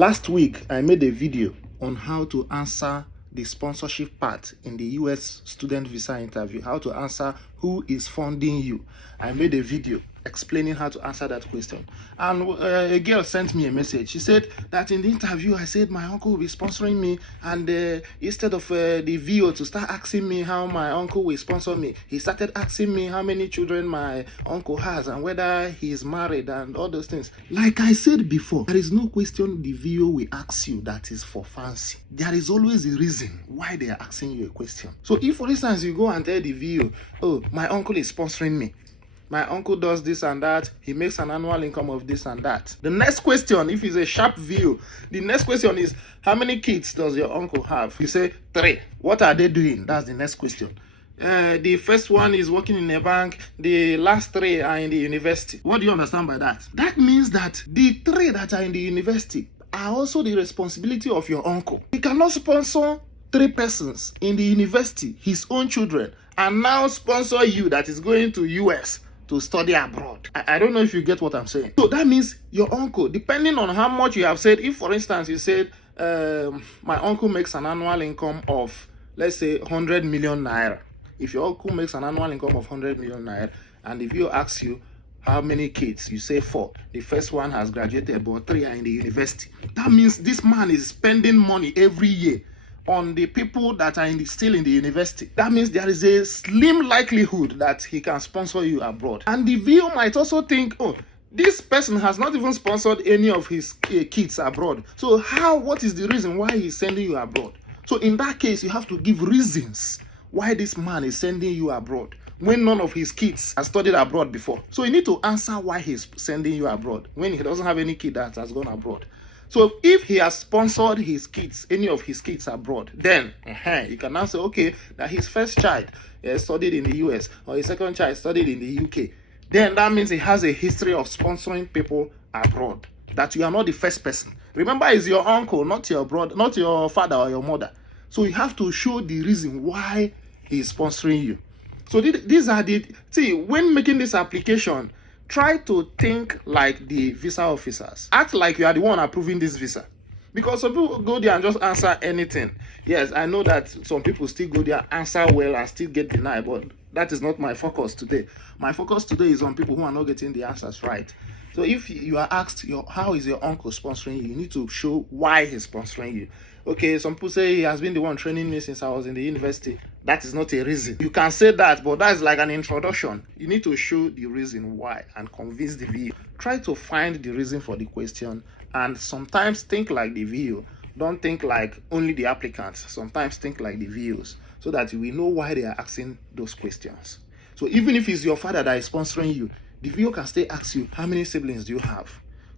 Last week, I made a video on how to answer the sponsorship part in the US student visa interview, how to answer who is funding you. I made a video explaining how to answer that question. And a girl sent me a message. She said that in the interview, I said my uncle will be sponsoring me. And instead of the VO to start asking me how my uncle will sponsor me, he started asking me how many children my uncle has and whether he is married and all those things. Like I said before, there is no question the VO will ask you that is for fancy. There is always a reason why they are asking you a question. So if, for instance, you go and tell the VO, oh, my uncle is sponsoring me, my uncle does this and that, he makes an annual income of this and that. The next question, if it's a sharp view, the next question is, how many kids does your uncle have? You say 3. What are they doing? That's the next question. The first one is working in a bank, the last 3 are in the university. What do you understand by that? That means that the 3 that are in the university are also the responsibility of your uncle. He cannot sponsor 3 persons in the university, his own children, and now sponsor you that is going to US to study abroad. I don't know if you get what I'm saying. So that means your uncle, depending on how much you have said, if for instance you said, my uncle makes an annual income of, let's say, 100 million naira. If your uncle makes an annual income of 100 million naira, and if you ask you how many kids, you say 4. The first one has graduated, but 3 are in the university. That means this man is spending money every year on the people that are still in the university. That means there is a slim likelihood that he can sponsor you abroad. And the VO might also think, oh, this person has not even sponsored any of his kids abroad. So what is the reason why he's sending you abroad? So in that case, you have to give reasons why this man is sending you abroad when none of his kids has studied abroad before. So you need to answer why he's sending you abroad when he doesn't have any kid that has gone abroad. So if he has sponsored his kids, any of his kids abroad, then you can now say, okay, that his first child studied in the US or his second child studied in the UK. Then that means he has a history of sponsoring people abroad. That you are not the first person. Remember, it's your uncle, not your brother, not your father or your mother. So you have to show the reason why he is sponsoring you. So these are when making this application, try to think like the visa officers. Act like you are the one approving this visa. Because some people go there and just answer anything. Yes, I know that some people still go there, answer well, and still get denied. But that is not my focus today. My focus today is on people who are not getting the answers right. So if you are asked, how is your uncle sponsoring you? You need to show why he's sponsoring you. Okay, some people say he has been the one training me since I was in the university. That is not a reason. You can say that, but that's like an introduction. You need to show the reason why and convince the VO. Try to find the reason for the question, and sometimes think like the VO. Don't think like only the applicants. Sometimes think like the VOs, so that we know why they are asking those questions. So even if it's your father that is sponsoring you, the VO can still ask you, how many siblings do you have?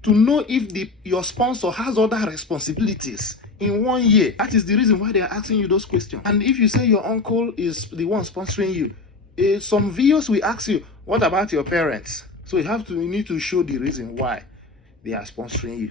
To know if your sponsor has other responsibilities in 1 year. That is the reason why they are asking you those questions. And if you say your uncle is the one sponsoring you, some VOs will ask you, what about your parents? So you need to show the reason why they are sponsoring you.